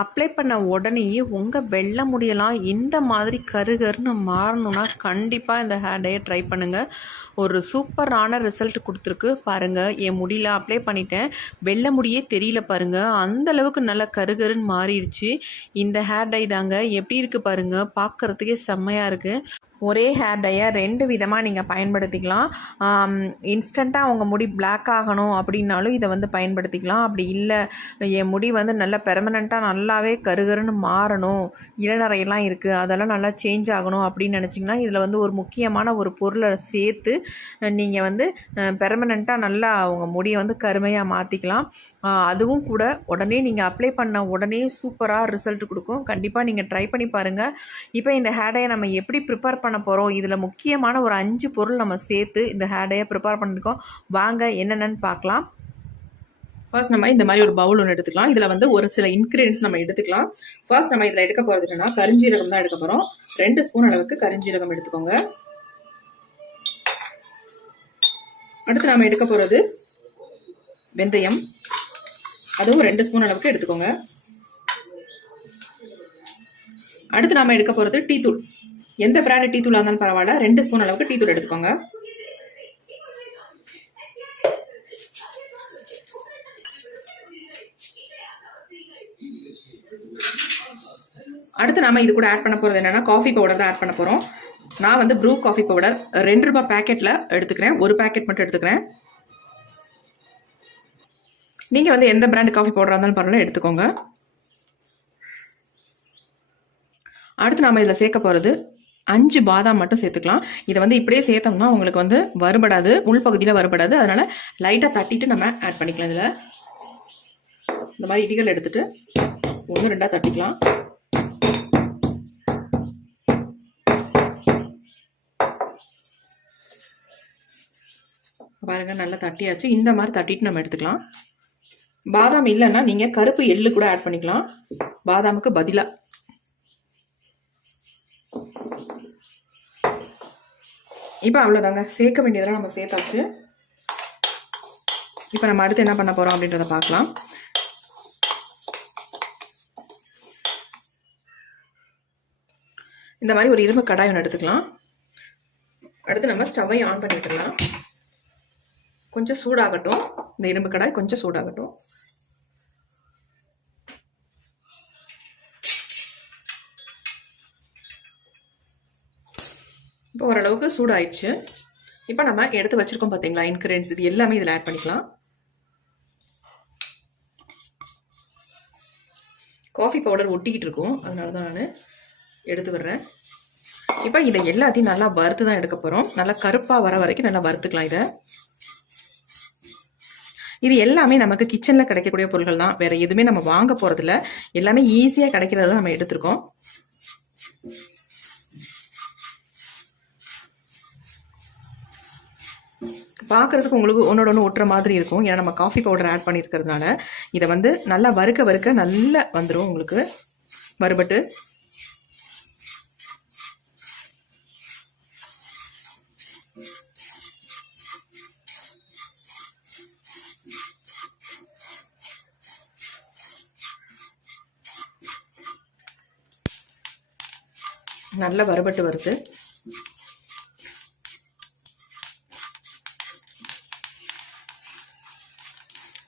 Apply பண்ண உடனேயே உங்கள் வெள்ளை முடியெல்லாம் இந்த மாதிரி கருகருன்னு மாறணும்னா கண்டிப்பாக இந்த ஹேர் டையை ட்ரை பண்ணுங்கள். ஒரு சூப்பரான ரிசல்ட் கொடுத்துருக்கு பாருங்கள். என் முடியல அப்ளை பண்ணிட்டேன், வெள்ளை முடியே தெரியல பாருங்கள், அந்தளவுக்கு நல்லா கருகருன்னு மாறிடுச்சு. இந்த ஹேர் டை தாங்க. எப்படி இருக்குது பாருங்கள், பார்க்குறதுக்கே செம்மையாக இருக்குது. ஒரே ஹேர் டையை 2 விதமாக நீங்கள் பயன்படுத்திக்கலாம். இன்ஸ்டண்ட்டாக உங்கள் முடி பிளாக் ஆகணும் அப்படின்னாலும் இதை வந்து பயன்படுத்திக்கலாம். அப்படி இல்லை, என் முடி வந்து நல்லா பெர்மனெண்ட்டாக நல்லாவே கருகருன்னு மாறணும், இளநரையெல்லாம் இருக்குது, அதெல்லாம் நல்லா சேஞ்ச் ஆகணும் அப்படின்னு நினச்சிங்கன்னா இதில் வந்து ஒரு முக்கியமான ஒரு பொருளை சேர்த்து நீங்கள் வந்து பெர்மனெண்ட்டாக நல்லா உங்கள் முடியை வந்து கருமையாக மாற்றிக்கலாம். அதுவும் கூட உடனே நீங்கள் அப்ளை பண்ண உடனே சூப்பராக ரிசல்ட் கொடுக்கும். கண்டிப்பாக நீங்கள் ட்ரை பண்ணி பாருங்கள். இப்போ இந்த ஹேர் டையை நம்ம எப்படி ப்ரிப்பேர் பண்ண போகிறோம், இதில் முக்கியமான ஒரு 5 பொருள் நம்ம சேர்த்து இந்த ஹேர் டையை ப்ரிப்பேர் பண்ணியிருக்கோம். வாங்க என்னென்னு பார்க்கலாம். ஃபர்ஸ்ட் நம்ம இந்த மாதிரி ஒரு பவுல் ஒன்று எடுத்துக்கலாம். இதில் வந்து ஒரு சில இன்க்ரீடியன்ஸ் நம்ம எடுத்துக்கலாம். ஃபர்ஸ்ட் நம்ம இதில் எடுக்க போகிறது என்னன்னா கரிஞ்சீரகம் தான் எடுக்க போகிறோம். 2 ஸ்பூன் அளவுக்கு கரிஞ்சீரகம் எடுத்துக்கோங்க. அடுத்து நம்ம எடுக்க போகிறது வெந்தயம், அதுவும் 2 ஸ்பூன் அளவுக்கு எடுத்துக்கோங்க. அடுத்து நாம எடுக்க போகிறது டீ தூள். எந்த பிராண்ட் டீ தூளாக இருந்தாலும் பரவாயில்ல, 2 ஸ்பூன் அளவுக்கு டீ தூள் எடுத்துக்கோங்க. அடுத்து நாம இது கூட ஆட் பண்ண போகிறது என்னன்னா காஃபி பவுடர் தான் ஆட் பண்ண போகிறோம். நான் வந்து ப்ரூ காஃபி பவுடர் 2 ரூபாய் பேக்கெட்டில் எடுத்துக்கிறேன். ஒரு பேக்கெட் மட்டும் எடுத்துக்கிறேன். நீங்கள் வந்து எந்த பிராண்ட் காஃபி பவுடராக இருந்தாலும் பரவாயில்ல எடுத்துக்கோங்க. அடுத்து நாம இதில் சேர்க்க போகிறது 5 பாதாம் மட்டும் சேர்த்துக்கலாம். இதை வந்து இப்படியே சேர்த்தோம்னா உங்களுக்கு வந்து வறுபடாது, உள்பகுதியில் வறுபடாது. அதனால லைட்டாக தட்டிட்டு நம்ம ஆட் பண்ணிக்கலாம். இதில் இந்த மாதிரி இடிகள் எடுத்துட்டு 1 2 தட்டிக்கலாம். பாருங்க, நல்லா தட்டியாச்சு. இந்த மாதிரி தட்டிட்டு நம்ம எடுத்துக்கலாம். பாதாம் இல்லைன்னா நீங்கள் கருப்பு எள்ளு கூட ஆட் பண்ணிக்கலாம் பாதாமுக்கு பதிலாக. இப்போ அவ்வளோதாங்க, சேர்க்க வேண்டியதெல்லாம் நம்ம சேர்த்தாச்சு. இப்போ நம்ம அடுத்து என்ன பண்ண போகிறோம் அப்படின்றத பார்க்கலாம். இந்த மாதிரி ஒரு இரும்பு கடாய் ஒன்று எடுத்துக்கலாம். அடுத்து நம்ம ஸ்டவ்வை ஆன் பண்ணி விட்டுடலாம். கொஞ்சம் சூடாகட்டும், இந்த இரும்பு கடாய் கொஞ்சம் சூடாகட்டும். இப்போ ஓரளவுக்கு சூடாயிடுச்சு. இப்போ நம்ம எடுத்து வச்சிருக்கோம் பார்த்தீங்களா இன்க்ரீடியன்ஸ், இது எல்லாமே இதில் ஆட் பண்ணிக்கலாம். காஃபி பவுடர் ஒட்டிக்கிட்டு இருக்கும், அதனால தான் நான் எடுத்து விடுறேன். இப்போ இதை எல்லாத்தையும் நல்லா வறுத்து தான் எடுக்க போகிறோம். நல்லா கருப்பாக வர வரைக்கும் நல்லா வறுத்துக்கலாம். இது எல்லாமே நமக்கு கிச்சனில் கிடைக்கக்கூடிய பொருட்கள் தான், வேற எதுவுமே நம்ம வாங்க போகிறதில்ல. எல்லாமே ஈஸியாக கிடைக்கிறத தான் நம்ம எடுத்துருக்கோம். பார்க்குறதுக்கு உங்களுக்கு ஒன்னோட ஒன்று ஒட்டுற மாதிரி இருக்கும், ஏன்னா நம்ம காஃபி பவுடர் ஆட் பண்ணியிருக்கிறதுனால. இதை வந்து நல்லா வறுக்க வறுக்க நல்லா வந்துடும் உங்களுக்கு வறுபட்டு. நல்லா வறுபட்டு வருது.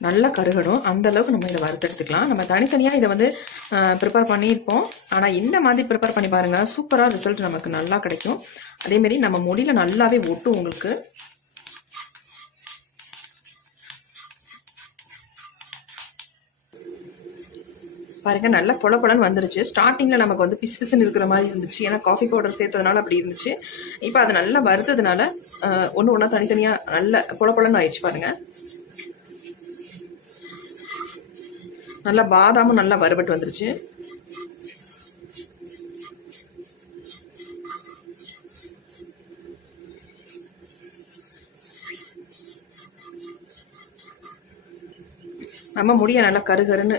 நல்லா கருகடும், அந்த அளவுக்கு நம்ம இதை வறுத்தெடுத்துக்கலாம். நம்ம தனித்தனியாக இதை வந்து ப்ரிப்பேர் பண்ணியிருப்போம். ஆனால் இந்த மாதிரி ப்ரிப்பேர் பண்ணி பாருங்கள், சூப்பராக ரிசல்ட் நமக்கு நல்லா கிடைக்கும். அதேமாரி நம்ம முடியில் நல்லாவே ஒட்டும் உங்களுக்கு. பாருங்கள், நல்லா பொலப்பொலன்னு வந்துருச்சு. ஸ்டார்டிங்கில் நமக்கு வந்து பிசு பிசுன்னு இருக்கிற மாதிரி இருந்துச்சு, ஏன்னா காஃபி பவுடர் சேர்த்ததுனால அப்படி இருந்துச்சு. இப்போ அது நல்லா வறுத்ததுனால ஒன்று ஒன்றா தனித்தனியாக நல்ல பொலப்பொலன்னு ஆயிடுச்சு பாருங்கள். நல்லா பாதாமும் நல்லா வறுபட்டு வந்துருச்சு. நம்ம முடிய நல்லா கருகருன்னு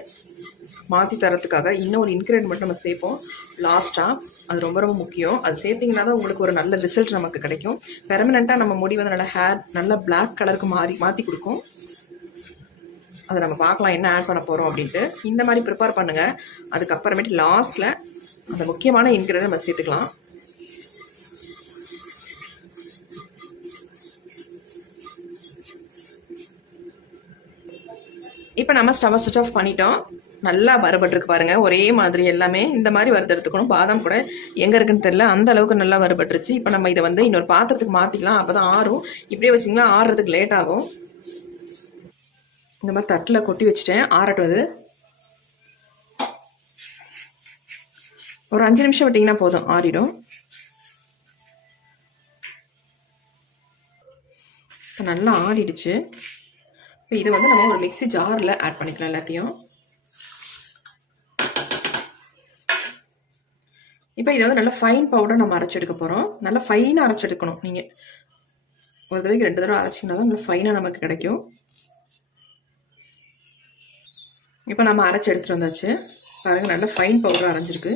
மாற்றி தரத்துக்காக இன்னும் ஒரு இன்க்ரீடியன்ட் மட்டும் நம்ம சேர்ப்போம் லாஸ்ட்டாக. அது ரொம்ப ரொம்ப முக்கியம். அது சேர்த்திங்கன்னா தான் உங்களுக்கு ஒரு நல்ல ரிசல்ட் நமக்கு கிடைக்கும். பெர்மனெண்ட்டாக நம்ம முடி வந்து நல்லா ஹேர் நல்லா பிளாக் கலருக்கு மாற்றி கொடுக்கும். அதை நம்ம பார்க்கலாம் என்ன ஆட் பண்ண போகிறோம் அப்படின்ட்டு. இந்த மாதிரி ப்ரிப்பேர் பண்ணுங்கள். அதுக்கப்புறமேட்டு லாஸ்ட்டில் அந்த முக்கியமான இன்க்ரீடியன்ட் நம்ம சேர்த்துக்கலாம். இப்போ நம்ம ஸ்டவ்வை சுவிட்ச் ஆஃப் பண்ணிட்டோம். நல்லா வறுபட்டுருக்கு பாருங்கள், ஒரே மாதிரி எல்லாமே இந்த மாதிரி வறுத்தெடுத்துக்கணும். பாதாம் கூட எங்கே இருக்குன்னு தெரியல, அந்த அளவுக்கு நல்லா வறுபட்டுருச்சு. இப்போ நம்ம இதை வந்து இன்னொரு பாத்திரத்துக்கு மாற்றிக்கலாம், அப்போ தான் ஆறும். இப்படியே வச்சிங்கன்னா ஆறுறதுக்கு லேட் ஆகும். இந்த மாதிரி தட்டில் கொட்டி வச்சுட்டேன், ஆறட்டும். அது ஒரு 5 நிமிஷம் விட்டிங்கன்னா போதும், ஆறிடும். இப்போ நல்லா ஆறிடுச்சு. இப்போ இதை வந்து நம்ம ஒரு மிக்ஸி ஜாரில் ஆட் பண்ணிக்கலாம் எல்லாத்தையும். இப்போ இதை வந்து நல்லா ஃபைன் பவுடர் நம்ம அரைச்சி எடுக்க போகிறோம். நல்லா ஃபைனாக அரைச்சி எடுக்கணும். நீங்கள் ஒரு தடவைக்கு 2 தடவை அரைச்சிங்கன்னா தான் நல்லா ஃபைனாக நமக்கு கிடைக்கும். இப்போ நம்ம அரைச்சி எடுத்துகிட்டு வந்தாச்சு பாருங்கள், நல்லா ஃபைன் பவுடர் அரைஞ்சிருக்கு.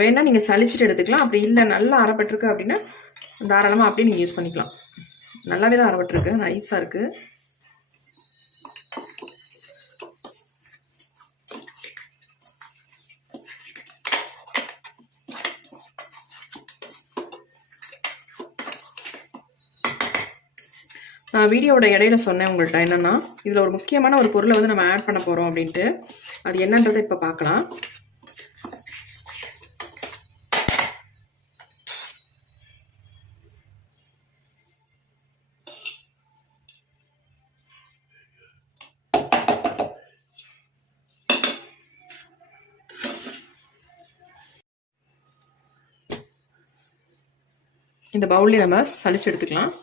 வேணால் நீங்கள் சளிச்சிட்டு எடுத்துக்கலாம், அப்படி இல்லை நல்லா அரைப்பட்டிருக்கு அப்படின்னா தாராளமாக அப்படியே நீங்கள் யூஸ் பண்ணிக்கலாம். நல்லாவே தான் அரைப்பட்டிருக்கு, நைஸாக இருக்குது. நான் வீடியோவோட இடையில சொன்னேன் உங்கள்கிட்ட என்னென்னா, இதில் ஒரு முக்கியமான ஒரு பொருளை வந்து நம்ம ஆட் பண்ண போகிறோம் அப்படின்ட்டு. அது என்னன்றதை இப்போ பார்க்கலாம். இந்த பவுல்லே நம்ம சலிச்சு எடுத்துக்கலாம்.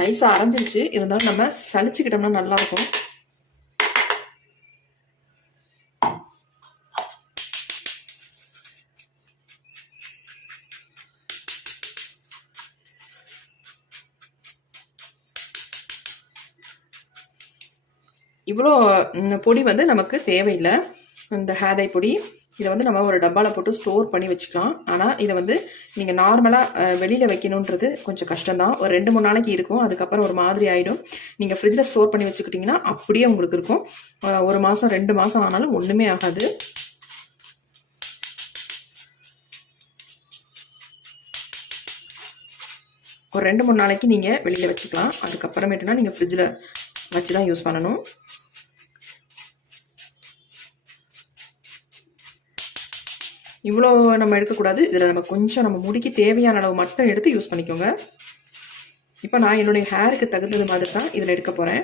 நைஸாக அரைஞ்சிருச்சு, இருந்தாலும் நம்ம சளிச்சுக்கிட்டோம்னா நல்லாயிருக்கும். இவ்வளோ பொடி வந்து நமக்கு தேவையில்லை. இந்த ஹேர் டை பொடி இதை வந்து நம்ம ஒரு டப்பாவில் போட்டு ஸ்டோர் பண்ணி வச்சுக்கலாம். ஆனால் இதை வந்து நீங்கள் நார்மலாக வெளியில் வைக்கணுன்றது கொஞ்சம் கஷ்டம்தான். ஒரு 2-3 நாளைக்கு இருக்கும், அதுக்கப்புறம் ஒரு மாதிரி ஆகிடும். நீங்கள் ஃப்ரிட்ஜில் ஸ்டோர் பண்ணி வச்சுக்கிட்டிங்கன்னா அப்படியே உங்களுக்கு இருக்கும். 1 மாதம் 2 மாதம் ஆனாலும் ஒன்றுமே ஆகாது. ஒரு 2-3 நாளைக்கு நீங்கள் வெளியில் வச்சுக்கலாம். அதுக்கப்புறமேட்டுனா நீங்கள் ஃப்ரிட்ஜில் வச்சு தான் யூஸ் பண்ணணும். இவ்வளோ நம்ம எடுக்கக்கூடாது. இதில் நம்ம கொஞ்சம் நம்ம முடிக்கு தேவையான அளவு மட்டும் எடுத்து யூஸ் பண்ணிக்கோங்க. இப்போ நான் என்னுடைய ஹேருக்கு தகுந்தது மாதிரி தான் இதில் எடுக்க போகிறேன்.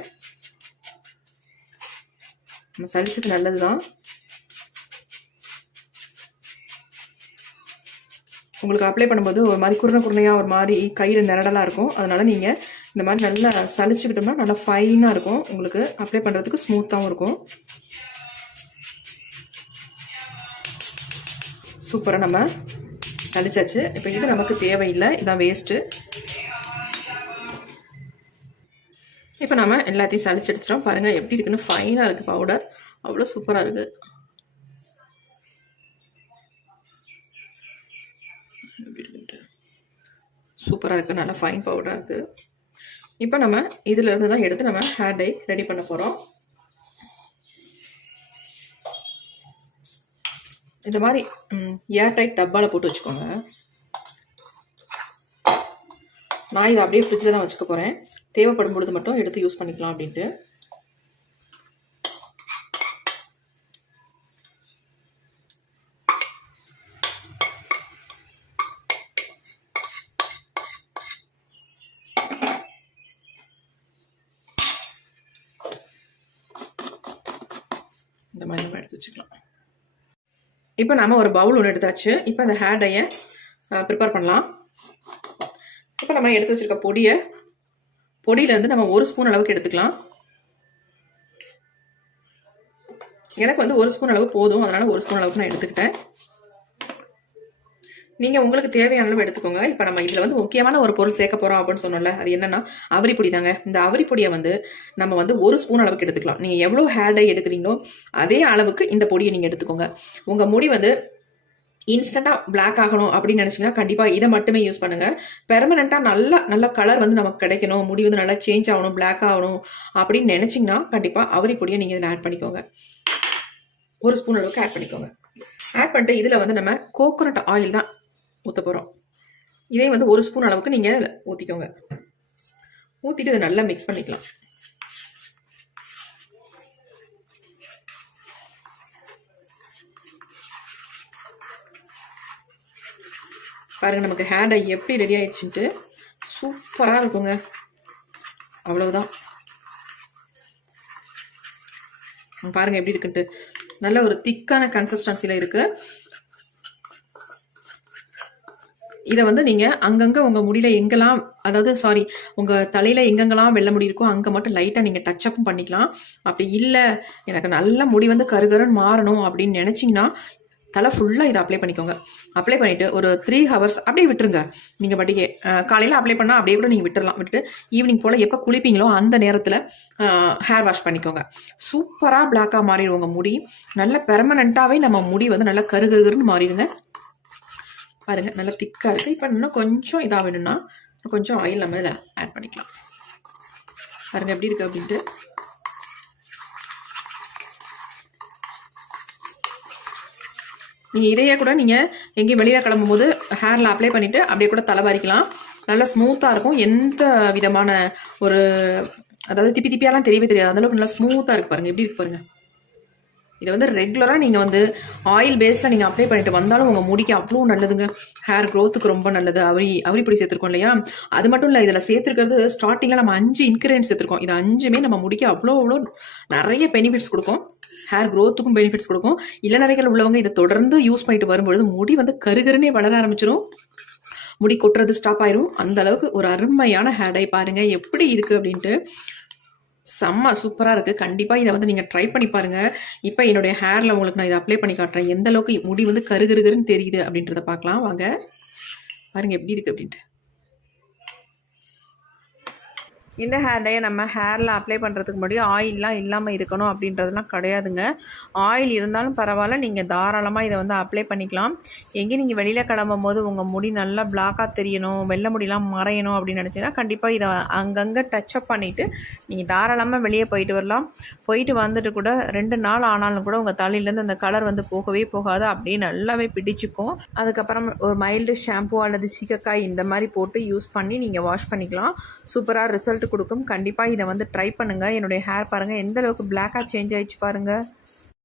நம்ம சளிச்சது நல்லது தான். உங்களுக்கு அப்ளை பண்ணும்போது ஒரு மாதிரி குருணையாக ஒரு மாதிரி கையில் நிரடலாக இருக்கும். அதனால் நீங்கள் இந்த மாதிரி நல்லா சளிச்சுக்கிட்டோம்னா நல்லா ஃபைனாக இருக்கும். உங்களுக்கு அப்ளை பண்ணுறதுக்கு ஸ்மூத்தாகவும் இருக்கும். சூப்பராக நம்ம சளிச்சாச்சு. இப்போ இது நமக்கு தேவையில்லை, இதான் வேஸ்ட்டு. இப்போ நம்ம எல்லாத்தையும் சளிச்சு எடுத்துட்டோம். பாருங்கள் எப்படி இருக்குன்னு, ஃபைனாக இருக்குது பவுடர், அவ்வளோ சூப்பராக இருக்குது. சூப்பராக இருக்குது, நல்லா ஃபைன் பவுடராக இருக்குது. இப்போ நம்ம இதிலேருந்து தான் எடுத்து நம்ம ஹேர் டை ரெடி பண்ண போகிறோம். இந்த மாதிரி ஏர் டைட் டப்பாவில் போட்டு வச்சுக்கோங்க. நான் இதை அப்படியே ஃப்ரிட்ஜில் தான் வச்சுக்க போகிறேன். தேவைப்படும் பொழுது மட்டும் எடுத்து யூஸ் பண்ணிக்கலாம் அப்படின்ட்டு. இந்த மாதிரி நம்ம எடுத்து வச்சுக்கலாம். இப்போ நம்ம ஒரு பவுல் ஒன்று எடுத்தாச்சு. இப்போ அந்த ஹேர் டையை ப்ரிப்பேர் பண்ணலாம். இப்போ நம்ம எடுத்து வச்சுருக்க பொடியிலேருந்து நம்ம 1 ஸ்பூன் அளவுக்கு எடுத்துக்கலாம். எனக்கு வந்து 1 ஸ்பூன் அளவு போதும், அதனால் 1 ஸ்பூன் அளவுக்கு நான் எடுத்துக்கிட்டேன். நீங்கள் உங்களுக்கு தேவையான அளவு எடுத்துக்கோங்க. இப்போ நம்ம இதில் வந்து முக்கியமான ஒரு பொருள் சேர்க்க போகிறோம் அப்படின்னு சொன்னோம்ல, அது என்னன்னா அவரிப்பொடி தாங்க. இந்த அவரிப்பொடியை வந்து நம்ம வந்து 1 ஸ்பூன் அளவுக்கு எடுத்துக்கலாம். நீங்கள் எவ்வளோ ஹேர் டை எடுக்கிறீங்களோ அதே அளவுக்கு இந்த பொடியை நீங்கள் எடுத்துக்கோங்க. உங்கள் முடி வந்து இன்ஸ்டண்ட்டாக பிளாக் ஆகணும் அப்படின்னு நினச்சிங்கன்னா கண்டிப்பாக இதை மட்டுமே யூஸ் பண்ணுங்கள். பெர்மனெண்ட்டாக நல்ல கலர் வந்து நமக்கு கிடைக்கணும், முடி வந்து நல்லா சேஞ்ச் ஆகணும், பிளாக் ஆகணும் அப்படின்னு நினச்சிங்கன்னா கண்டிப்பாக அவரிப்பொடியை நீங்கள் இதில் ஆட் பண்ணிக்கோங்க. 1 ஸ்பூன் அளவுக்கு ஆட் பண்ணிக்கோங்க. ஆட் பண்ணிட்டு இதில் வந்து நம்ம கோகோனட் ஆயில் தான் ஊற்ற போகிறோம். இதே வந்து 1 ஸ்பூன் அளவுக்கு நீங்கள் ஊற்றிக்கோங்க. ஊற்றிட்டு இதை நல்லா மிக்ஸ் பண்ணிக்கலாம். பாருங்கள் நமக்கு ஹேர் டை எப்படி ரெடி ஆயிடுச்சுன்ட்டு சூப்பராக இருக்குங்க. அவ்வளவுதான். பாருங்கள் எப்படி இருக்குன்ட்டு நல்ல ஒரு திக்கான கன்சிஸ்டன்சியில் இருக்குது. இதை வந்து நீங்கள் அங்கங்கே உங்கள் முடியில் எங்கெல்லாம் உங்கள் தலையில் எங்கெங்கெல்லாம் வெள்ளை முடி இருக்கோ அங்கே மட்டும் லைட்டாக நீங்கள் டச்சப்பும் பண்ணிக்கலாம். அப்படி இல்லை எனக்கு நல்ல முடி வந்து கருகருன்னு மாறணும் அப்படின்னு நினச்சிங்கன்னா தலை ஃபுல்லாக இதை அப்ளை பண்ணிக்கோங்க. அப்ளை பண்ணிவிட்டு ஒரு 3 ஹவர்ஸ் அப்படியே விட்டுருங்க. நீங்கள் பாட்டிக்கு காலையில் அப்ளை பண்ணால் அப்படியே கூட நீங்கள் விட்டுடலாம். விட்டுட்டு ஈவினிங் போல் எப்போ குளிப்பீங்களோ அந்த நேரத்தில் ஹேர் வாஷ் பண்ணிக்கோங்க. சூப்பராக பிளாக்காக மாறிடும் உங்கள் முடி. நல்ல பெர்மனெண்ட்டாகவே நம்ம முடி வந்து நல்லா கருகருன்னு மாறிடுங்க. பாருங்கள் நல்லா திக்காக இருக்குது. இப்போ இன்னும் கொஞ்சம் இதாக வேணும்னா கொஞ்சம் ஆயில் நம்ம இதில் ஆட் பண்ணிக்கலாம். பாருங்கள் எப்படி இருக்குது அப்படின்ட்டு. நீங்கள் இதையே கூட நீங்கள் எங்கேயும் வெளியில் கிளம்பும்போது ஹேரில் அப்ளை பண்ணிவிட்டு அப்படியே கூட தலைவாரிக்கலாம். நல்லா ஸ்மூத்தாக இருக்கும். எந்த விதமான ஒரு திப்பி திப்பியாலாம் தெரியவே தெரியாது. அந்தளவுக்கு நல்லா ஸ்மூத்தாக இருக்குது. பாருங்கள் எப்படி இருக்கு பாருங்கள். இதை வந்து ரெகுலராக நீங்கள் வந்து ஆயில் பேஸில் நீங்கள் அப்ளை பண்ணிட்டு வந்தாலும் உங்கள் முடிக்கு அவ்வளோ நல்லதுங்க. ஹேர் க்ரோத்துக்கு ரொம்ப நல்லது. அவரிப்பொடி சேர்த்துருக்கோம் இல்லையா, அது மட்டும் இல்லை, இதில் சேர்த்துருக்கிறது ஸ்டார்டிங்கில் நம்ம 5 இன்க்ரீடியன்ஸ் சேர்த்துருக்கோம். இது 5மே நம்ம முடிக்க அவ்வளோ நிறைய பெனிஃபிட்ஸ் கொடுக்கும். ஹேர் க்ரோத்துக்கும் பெனிஃபிட்ஸ் கொடுக்கும். இளநரைகள் உள்ளவங்க இதை தொடர்ந்து யூஸ் பண்ணிட்டு வரும்பொழுது முடி வந்து கருகருன்னே வளர ஆரம்பிச்சிடும். முடி கொட்டுறது ஸ்டாப் ஆயிரும். அந்த அளவுக்கு ஒரு அருமையான ஹேர் டை. பாருங்கள் எப்படி இருக்குது அப்படின்ட்டு. செம்ம சூப்பராக இருக்குது. கண்டிப்பாக இதை வந்து நீங்கள் ட்ரை பண்ணி பாருங்கள். இப்போ என்னுடைய ஹேரில் உங்களுக்கு நான் இதை அப்ளை பண்ணி காட்டுறேன். எந்த அளவுக்கு முடி வந்து கருகருன்னு தெரியுது அப்படின்றத பார்க்கலாம் வாங்க. பாருங்கள் எப்படி இருக்குது அப்படின்ட்டு. இந்த ஹேர் டையை நம்ம ஹேரில் அப்ளை பண்ணுறதுக்கு முன்னாடி ஆயிலெலாம் இல்லாமல் இருக்கணும் அப்படின்றதுலாம் கிடையாதுங்க. ஆயில் இருந்தாலும் பரவாயில்ல, நீங்கள் தாராளமாக இதை வந்து அப்ளை பண்ணிக்கலாம். எங்கேயும் நீங்கள் வெளியில் கிளம்பும் போது உங்கள் முடி நல்லா பிளாக்காக தெரியணும், வெள்ளை முடியெலாம் மறையணும் அப்படின்னு நினச்சிங்கன்னா கண்டிப்பாக இதை அங்கங்கே டச்சப் பண்ணிவிட்டு நீங்கள் தாராளமாக வெளியே போயிட்டு வரலாம். போயிட்டு வந்துட்டு கூட 2 நாள் ஆனாலும் கூட உங்கள் தலையிலேருந்து அந்த கலர் வந்து போகவே போகாது. அப்படியே நல்லாவே பிடிச்சிக்கும். அதுக்கப்புறம் ஒரு மைல்டு ஷாம்பு அல்லது சீகக்காய் இந்த மாதிரி போட்டு யூஸ் பண்ணி நீங்கள் வாஷ் பண்ணிக்கலாம். சூப்பராக ரிசல்ட் கொடுக்கும். கண்டிப்பாக இதை வந்து ட்ரை பண்ணுங்கள். என்னுடைய ஹேர் பாருங்கள் எந்த அளவுக்கு பிளாக்காக சேஞ்ச் ஆகிடுச்சு பாருங்கள்.